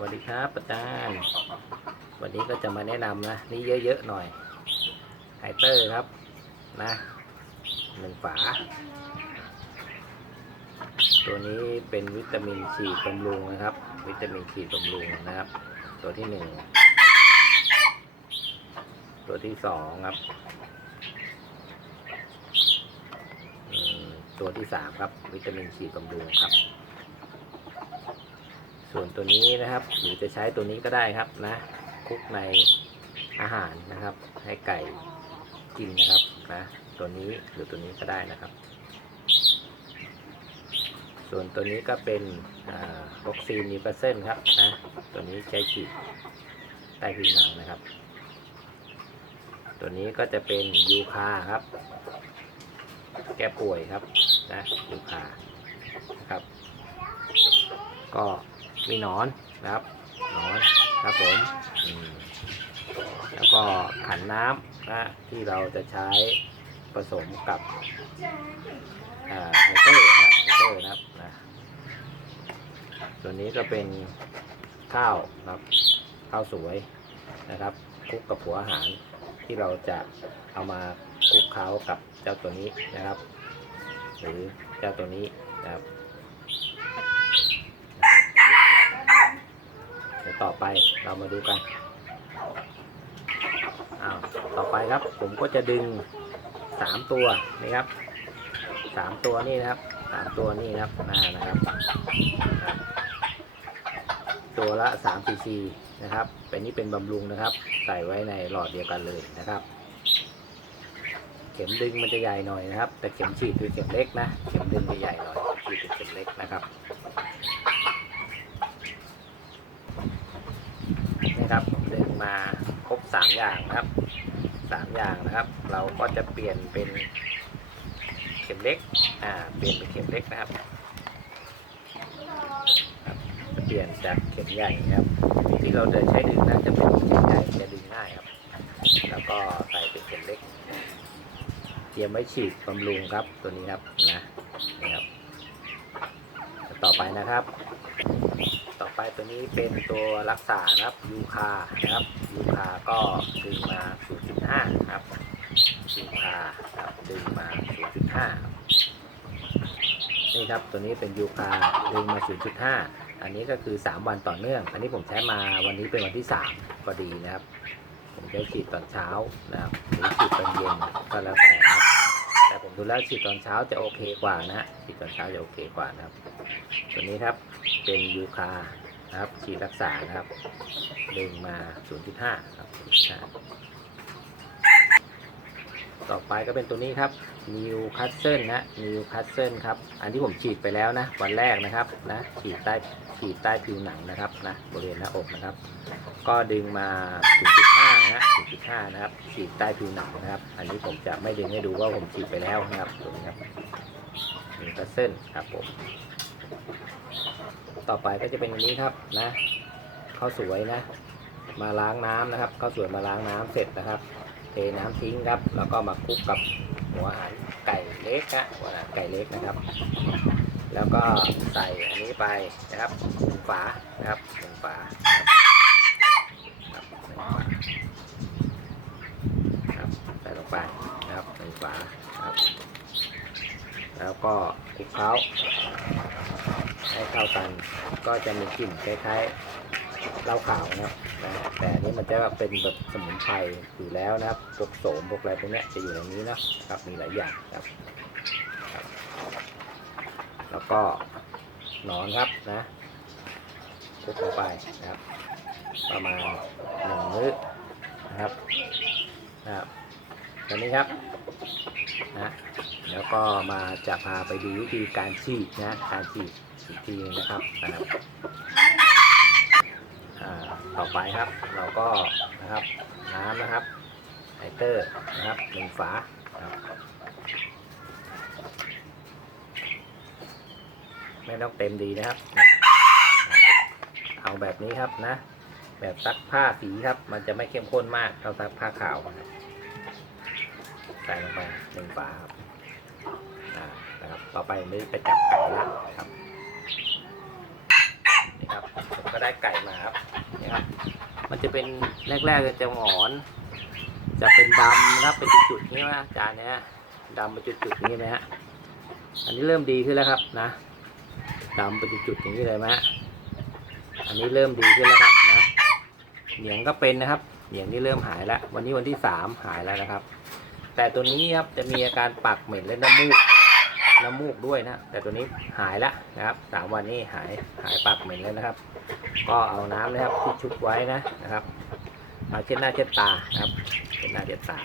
วัสดีครับอาจารย์ วันนี้ก็จะมาแนะนำนะ นี่เยอะๆหน่อยไฮเตอร์ครับ นะหนึ่งฝา ตัวนี้เป็นวิตามินฉีบำรุงนะครับ วิตามินฉีบำรุงนะครับ ตัวที่หนึ่งตัวที่สองครับตัวที่สามครับ วิตามินฉีบำรุงครับ ส่วนตัวนี้นะครับหรือจะใช้ตัวนี้ก็ได้ครับนะคลุกในอาหารนะครับ ให้ไก่กินนะครับนะตัวนี้หรือตัวนี้ก็ได้นะครับ ส่วนตัวนี้ก็เป็นวัคซีนนิปร์เซนครับนะตัวนี้ใช้ฉีดใต้ผิวหนังนะครับ ตัวนี้ก็จะเป็นยูคาครับ แก้ป่วยครับนะยูคานะครับ ก็ มีหนอนนะครับหนอนครับผมมแล้วก็ขันน้ำนะที่เราจะใช้ผสมกับไฮเตอร์นะไฮเตอร์นะครับนะตัวนี้ก็เป็นข้าวครับข้าวสวยนะครับคลุกกับหัวอาหารที่เราจะเอามาคลุกเคล้ากับเจ้าตัวนี้นะครับ หรือเจ้าตัวนี้นะครับ เดี๋ยว ต่อไปเรามาดูกันอ้าวต่อไปครับ ผมก็จะดึงสามตัวนี่ครับสามตัวนี่นะครับสามตัวนี่นะครับนานะครับ ตัวละสามซีซีนะครับ เป็นนี่เป็นบำรุงนะครับ ใส่ไว้ในหลอดเดียวกันเลยนะครับ เข็มดึงมันจะใหญ่หน่อยนะครับ แต่เข็มฉีดคือเข็มเล็กนะ เข็มดึงจะใหญ่หน่อยฉีดเป็นเข็มเล็กนะครับ นะครับดึงมาครบสามอย่างนะครับสามอย่างนะครับ เราก็จะเปลี่ยนเป็นเข็มเล็กอ่าเปลี่ยนเป็นเข็มเล็กนะครับครับเปลี่ยนจากเข็มใหญ่นะครับที่เราเดินใช้ดึงนะจะเป็นเข็มใหญ่จะดึงง่ายครับ แล้วก็ใส่เป็นเข็มเล็ก เตรียมไว้ฉีดบำรุงครับตัวนี้ครับนะนี่ครับต่อไปนะครับ ไปตัวนี้เป็นตัวรักษานะครับยูคานะครับยูคาก็ดึงมา 0.5 ครับยูคาครับดึงมา 0.5 นี่ครับตัวนี้เป็นยูคาดึงมา 0.5 อันนี้ก็คือ 3 วันต่อเนื่อง อันนี้ผมใช้มาวันนี้เป็นวันที่3พอดีนะครับ ผมใช้ฉีดตอนเช้านะครับหรือฉีดตอนเย็นก็แล้วแต่ครับแต่ผมดูแล้วฉีดตอนเช้าจะโอเคกว่านะฮะฉีดตอนเช้าจะโอเคกว่านะครับ ตัวนี้ครับเป็นยูคา นะครับฉีดรักษานะครับดึงมา 0.5 ครับ ต่อไปก็เป็นตัวนี้ครับนิวคัสเซิลนะนิวคัสเซิลครับ อันที่ผมฉีดไปแล้วนะ วันแรกนะครับนะฉีดใต้ฉีดใต้ผิวหนังนะครับนะบริเวณหน้าอกนะครับ ก็ดึงมา 0.5 นะ 0.5 นะครับ ฉีดใต้ผิวหนังนะครับ อันนี้ผมจะไม่ดึงให้ดูว่าผมฉีดไปแล้วนะครับตัวนี้ครับนิวคัสเซิลครับผม ต่อไปก็จะเป็นอันนี้ครับนะข้าวสวยนะ มาล้างน้ำนะครับข้าวสวยมาล้างน้ำเสร็จนะครับ เทน้ำทิ้งครับ แล้วก็มาคลุกกับหัวอาหารไก่เล็กนะหัวอาหารไก่เล็กนะครับ แล้วก็ใส่อันนี้ไปนะครับหนฝานะครับหนึ่งฝาครับหนึ่งฝาครับใส่ลงไปนะครับหนึ่งฝาครับ แล้วก็คลุกเคล้า ให้เข้ากัน ก็จะมีกลิ่นคล้ายๆเหล้าขาวนะครับแต่อันนี้มันจะเป็นแบบสมุนไพรอยู่แล้วนะครับพวกโสมพวกอะไรพวกนี้จะอยู่ในนี้นะครับมีหลายอย่างครับ แล้วก็หนอนครับนะคลุกลงไปนะครับ ประมาณหนึ่งมื้อนะครับนะครับตอนนี้ครับ นะแล้วก็มาจะพาไปดูวิธีการฉีดนะการฉีดอีกทีนะครับนะครับต่อไปครับเราก็นะครับน้ำนะครับไฮเตอร์นะครับหนึ่งฝาไม่ต้องเต็มดีนะครับนะเอาแบบนี้ครับนะ แบบซักผ้าสีครับ มันจะไม่เข้มข้นมากเท่าซักผ้าขาวนะครับ ส่ลงไปหนึ่งฝาครับอ่านะครับ ต่อไปไมือไปจับไก่ละครับนี่ครับผมก็ได้ไก่มาครับนี่ครับมันจะเป็นแรกๆจะหงอน จะเป็นดำนะเป็นจุดๆนี่นะจานเนี้ยดำเป็นจุดๆนี่นะฮะอันนี้เริ่มดีขึ้นแล้วครับนะดำเป็นจุดๆอย่างนี้เลยไหมฮะอันนี้เริ่มดีขึ้นแล้วครับนะเหนียงก็เป็นนะครับเหนียงนี่เริ่มหายแล้ว วันนี้วันที่สามหายแล้วนะครับ แต่ตัวนี้ครับจะมีอาการปากเหม็นและน้ำมูกน้ำมูกด้วยนะ แต่ตัวนี้หายแล้วนะครับสามวันนี้หายหายปากเหม็นแล้วนะครับ ก็เอาน้ำนะครับที่ชุบไว้นะนะครับ มาเช็ดหน้าเช็ดตานะครับเช็ดหน้าเช็ดตา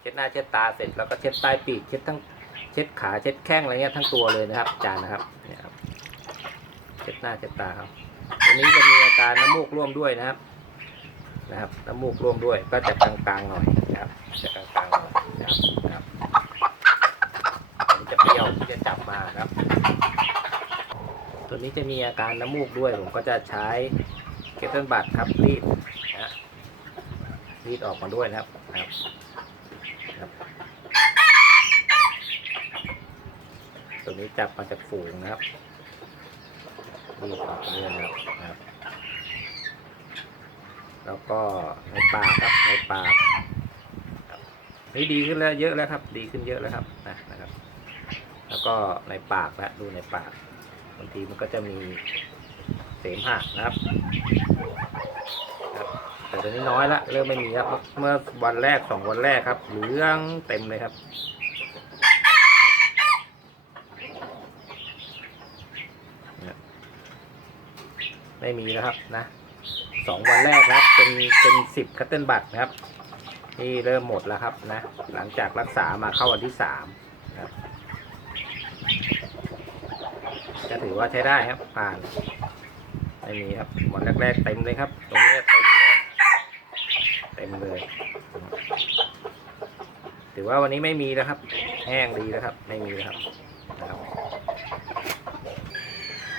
เช็ดหน้าเช็ดตาเสร็จแล้วก็เช็ดใต้ปีกเช็ดทั้งเช็ดขาเช็ดแข้งอะไรเงี้ยทั้งตัวเลยนะครับจานนะครับเนี่ยครับเช็ดหน้าเช็ดตาครับตัวนี้จะมีอาการน้ำมูกร่วมด้วยนะครับ นะครับน้ำมูกร่วมด้วยก็จะกลางๆหน่อยนะครับจะกลางๆหน่อยนะครับผมจะเปรี้ยวที่จะจับมาครับ ตัวนี้จะมีอาการน้ำมูกด้วย ผมก็จะใช้เกสเทนบัตครับรีดนะรีดออกมาด้วยนะครับนะครับตัวนี้จับมาจากฝูงนะครับรีดออกมาด้วยนะครับ แล้วก็ในปากครับในปากครับนี่ดีขึ้นแล้วเยอะแล้วครับ ดีขึ้นเยอะแล้วครับนะนะครับ แล้วก็ในปากแล้วดูในปากบางทีมันก็จะมีเสมหะนะครับครับ แต่ตอนนี้น้อยละเริ่มไม่มีครับ เมื่อวันแรกสองวันแรกครับเหลืองเต็มเลยครับไม่มีแล้วครับนะ สองวันแรกครับ เป็นเป็นสิบคัตเติ้ลบัตนะครับที่เริ่มหมดแล้วครับนะ หลังจากรักษามาเข้าวันที่สามนะครับจะถือว่าใช้ได้ครับ ผ่านไม่มีครับวันแรกๆเต็มเลยครับ ตรงนี้เต็มเลยเต็มเลย ถือว่าวันนี้ไม่มีแล้วครับ แห้งดีแล้วครับ ไม่มีแล้วครับนะครับ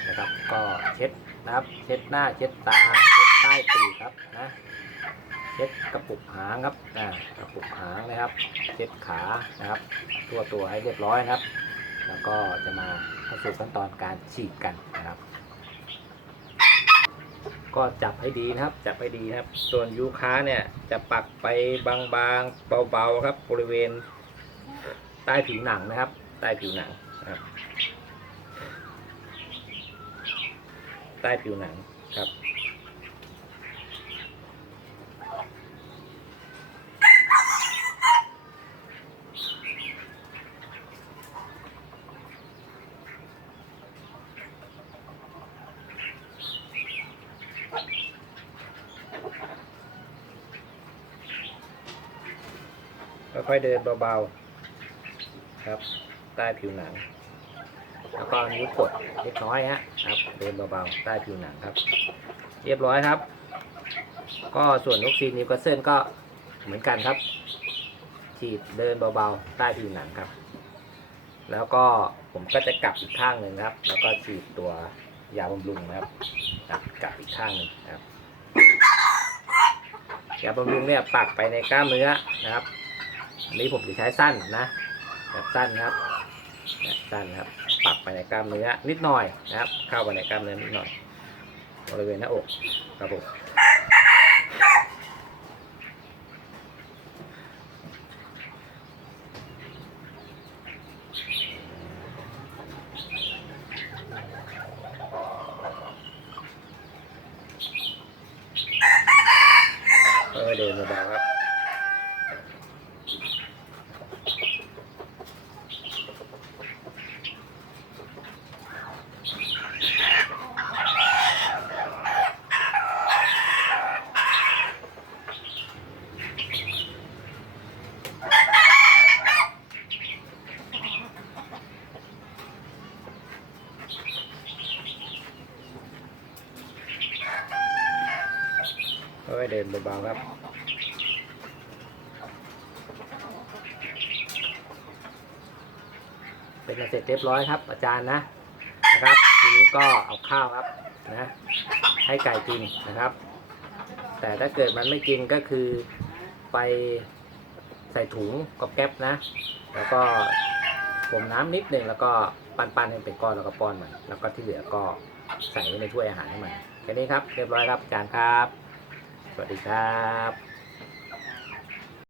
นะครับก็เช็ดนะครับ เช็ดหน้าเช็ดตาเช็ด ใต้ปีกครับนะเช็ดกระปุกหางครับอ่ากระปุกหางนะครับเช็ดขานะครับทั่วตัวให้เรียบร้อยนะครับ แล้วก็จะมาเข้าสู่ขั้นตอนการฉีดกันนะครับ ก็จับให้ดีนะครับ จับให้ดีนะครับ ส่วนยูค้าเนี่ยจะปักไปบางๆเบาๆครับ บริเวณใต้ผิวหนังนะครับ ใต้ผิวหนังนะครับ ใต้ผิวหนังครับ ค่อยๆเดินเบาๆครับ ใต้ผิวหนังแล้วก็นิ้วกดเล็กน้อยฮะครับ เดินเบาๆใต้ผิวหนังครับ เรียบร้อยครับ ก็ส่วนวัคซีนนิวคาสเซิลก็เหมือนกันครับ ฉีดเดินเบาๆใต้ผิวหนังครับ แล้วก็ผมก็จะกลับอีกข้างหนึ่งครับ แล้วก็ฉีดตัวยาบำรุงนะครับกลับอีกข้างหนึ่งครับยาบำรุงเนี่ยปักไปในกล้ามเนื้อนะครับ อันนี้ผมจะใช้สั้นนะแบบสั้นครับแบบสั้นครับ ปรับไปในกล้ามเนื้อนิดหน่อยนะครับ เข้าไปในกล้ามเนื้อนิดหน่อยบริเวณหน้าอกครับผมเออเดินเบาๆครับ ค่ อยๆเดินเบาๆครับเป็นเสร็จเรียบร้อยครับ อาจารย์นะนะครับ ทีนี้ก็เอาข้าวครับนะให้ไก่กินนะครับ แต่ถ้าเกิดมันไม่กินก็คือไปใส่ถุงกับแก๊บนะ แล้วก็ผมน้ำนิดหนึ่งแล้วก็ปั้นๆให้เป็นก้อนแล้วก็ป้อนมันแล้วก็ที่เหลือก็ใส่ไว้ในถ้วยอาหารให้มันแค่นี้ครับเรียบร้อยครับอาจารย์ครับ สวัสดีครับ